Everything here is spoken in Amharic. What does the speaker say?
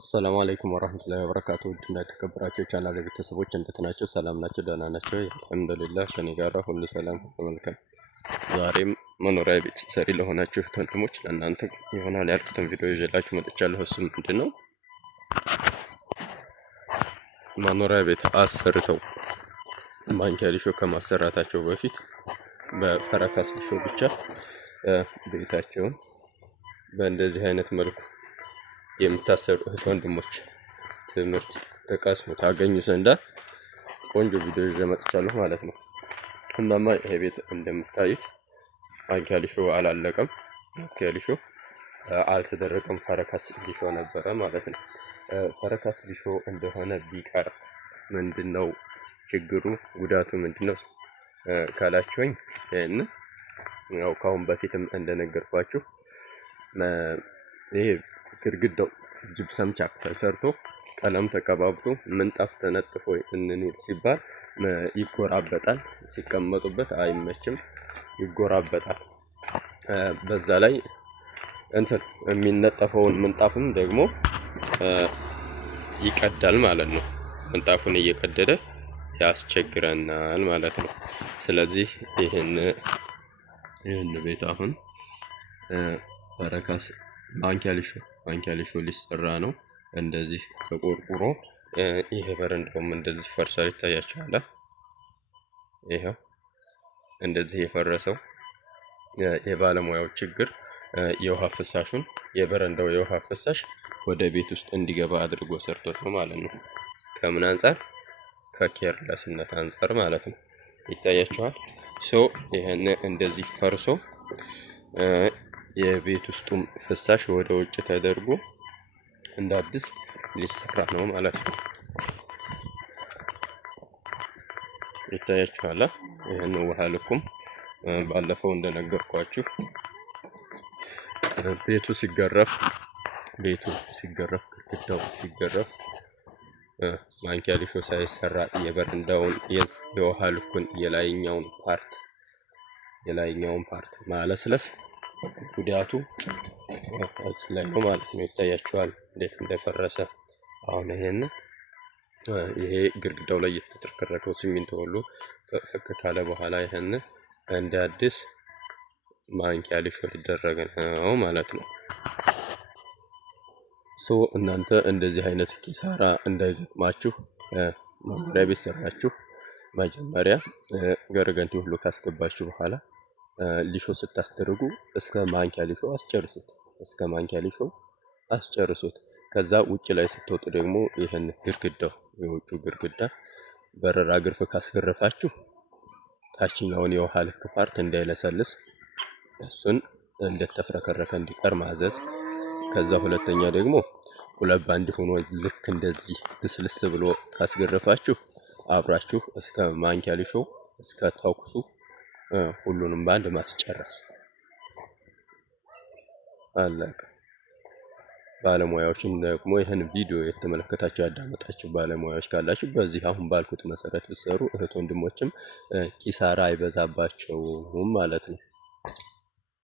አሰላሙ አለይኩም ወራህመቱላሂ ወበረካቱ። ውድና የተከበራችሁ ቻናል ቤተሰቦች እንዴት ናቸው? ሰላም ናቸው? ደህና ናቸው? አልሐምዱሊላህ ከኔ ጋር ሁሉ ሰላም ሁሉ መልካም። ዛሬም መኖሪያ ቤት ሰሪ ለሆናችሁ ወንድሞች ለእናንተ ይሆናል ያልኩትን ቪዲዮ ይዤላችሁ መጥቻለሁ። እሱም ምንድን ነው? መኖሪያ ቤት አሰርተው ማንኪያ ሊሾ ከማሰራታቸው በፊት በፈረካስ ሊሾ ብቻ ቤታቸውን በእንደዚህ አይነት መልኩ የምታሰሩ እህት ወንድሞች ትምህርት ተቀስሙ ታገኙ ዘንዳ ቆንጆ ቪዲዮ ይዤ መጥቻለሁ ማለት ነው። እናማ ይሄ ቤት እንደምታዩት ማንኪያ ሊሾ አላለቀም፣ ማንኪያ ሊሾ አልተደረቀም፣ ፈረካስ ሊሾ ነበረ ማለት ነው። ፈረካስ ሊሾ እንደሆነ ቢቀር ምንድነው ችግሩ? ጉዳቱ ምንድነው ካላችሁኝ ያው ካሁን በፊትም እንደነገርኳችሁ ይሄ ግድግዳው ጅብሰም ቻክ ተሰርቶ ቀለም ተቀባብቶ ምንጣፍ ተነጥፎ እንኑር ሲባል ይጎራበጣል። ሲቀመጡበት አይመችም፣ ይጎራበጣል። በዛ ላይ የሚነጠፈውን ምንጣፍም ደግሞ ይቀዳል ማለት ነው። ምንጣፉን እየቀደደ ያስቸግረናል ማለት ነው። ስለዚህ ይህን ቤት አሁን ፈረካስ ማንኪያ ሊሾ ሊሰራ ነው። እንደዚህ ተቆርቁሮ ይሄ በረንዳውም እንደዚህ ፈርሷል፣ ይታያችኋል። ይሄው እንደዚህ የፈረሰው የባለሙያው ችግር የውሃ ፍሳሹን የበረንዳው የውሃ ፍሳሽ ወደ ቤት ውስጥ እንዲገባ አድርጎ ሰርቶት ነው ማለት ነው። ከምን አንጻር? ከኬርለስነት አንጻር ማለት ነው። ይታያችኋል። ይሄን እንደዚህ ፈርሶ የቤት ውስጡም ፍሳሽ ወደ ውጭ ተደርጎ እንደ አዲስ ሊሰራ ነው ማለት ነው። ይታያችኋል። ይሄን ውሃ ልኩም ባለፈው እንደነገርኳችሁ ቤቱ ሲገረፍ ግድግዳው ሲገረፍ ማንኪያ ሊሾ ሳይሰራ የበረንዳውን የውሃ ልኩን የላይኛውን ፓርት ማለስለስ ጉዳቱ እዚህ ላይ ነው ማለት ነው። ይታያችኋል እንዴት እንደፈረሰ። አሁን ይሄ ግድግዳው ላይ የተተረከረከው ሲሚንቶ ሁሉ ፍክ ካለ በኋላ ይሄን እንደ አዲስ ማንኪያ ሊሾ ሊደረግ ነው ማለት ነው። እናንተ እንደዚህ አይነት ኪሳራ እንዳይገጥማችሁ መኖሪያ ቤት ሰራችሁ መጀመሪያ ገረገንቲ ሁሉ ካስገባችሁ በኋላ ሊሾ ስታስደርጉ እስከ ማንኪያ ሊሾ አስጨርሱት። ከዛ ውጭ ላይ ስትወጡ ደግሞ ይሄን ግድግዳው የውጭ ግድግዳ በረራ ግርፍ ካስገረፋችሁ ታችኛውን የውሃ ልክ ፓርት እንዳይለሰልስ እሱን እንደተፍረከረከ እንዲቀር ማዘዝ። ከዛ ሁለተኛ ደግሞ ሁለት ባንድ ሆኖ ልክ እንደዚህ ልስልስ ብሎ ካስገረፋችሁ አብራችሁ እስከ ማንኪያ ሊሾ እስከ ተኩሱ ሁሉንም ባንድ ማስጨረስ አለቀ። ባለሙያዎችን ደግሞ ይህን ቪዲዮ የተመለከታችሁ ያዳመጣችሁ ባለሙያዎች ካላችሁ በዚህ አሁን ባልኩት መሰረት ብትሰሩ እህት ወንድሞችም ኪሳራ አይበዛባቸውም ማለት ነው።